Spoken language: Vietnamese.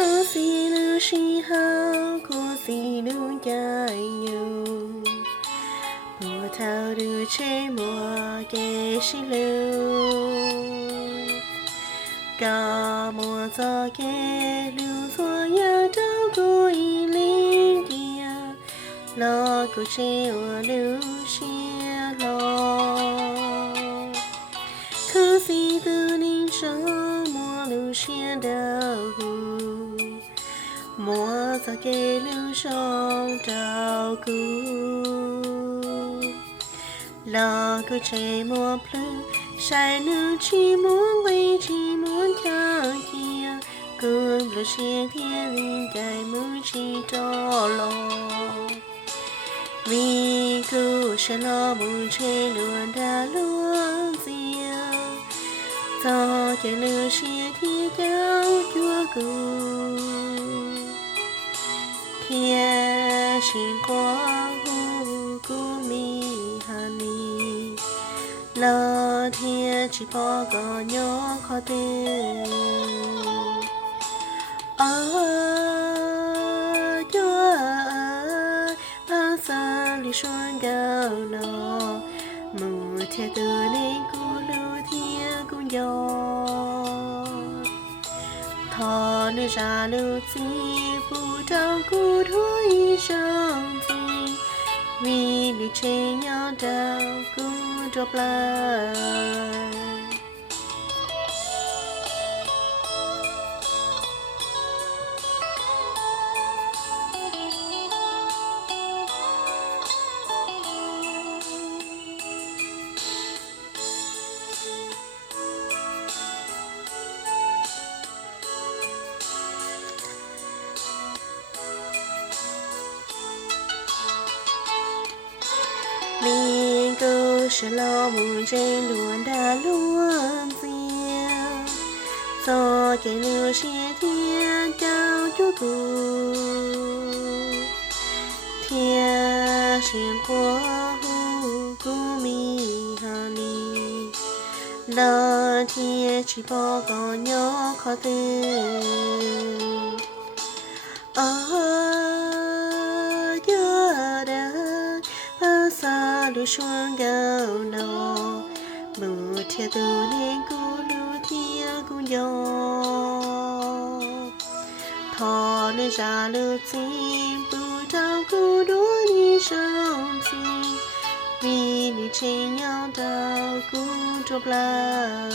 Có gì lưu shi hao, có gì lưu dài nhiều. Mùa thao đưa chế mùa kê shi lưu. Cả mùa gió kê lưu gió ya trao cô y linh kia. Lo cô chế ua lưu shi lo. Cứ gì từ ninh sâu mùa lưu shi đau hù. Mùa gió kê lưu sông trao cú. Lo cô chế mùa plư. Sai nữ chỉ muốn quay chỉ muốn theo kia. Cùng lúc xe thiên linh cái mũi chỉ cho lo. Vì cô sẽ lo mũi chế luôn đã luôn dìa. Do cái lưu xe thiên cao chúa cô. Kia xin qua hù cô mi hà ni. Lo thiên chỉ bỏ có nhỏ khó tin. Chúa bao giờ lý xuân gạo nó. Mù thiên từ nên cô lưu thiên cũng gió. Thọ nữ ra lưu chi phụ trao cô thối trong tình. Vì lưu chế nhau đau cũng drop lại. Vì cô sẽ lo muốn trên luôn đã luôn dìa. Do cái lưu xe thiên cao chúa cô. Thiên xin qua hù cô mi hà ni. Lo thiên chỉ bỏ có nhỏ khó tin. Xa lưu xuân gạo nó. Mù thiên từ nên cô lưu thiên cũng gió. Thọ nên ra lưu chim bù trao cô đuối như sông chim. Vì lưu trên nhau đau cũng drop lại.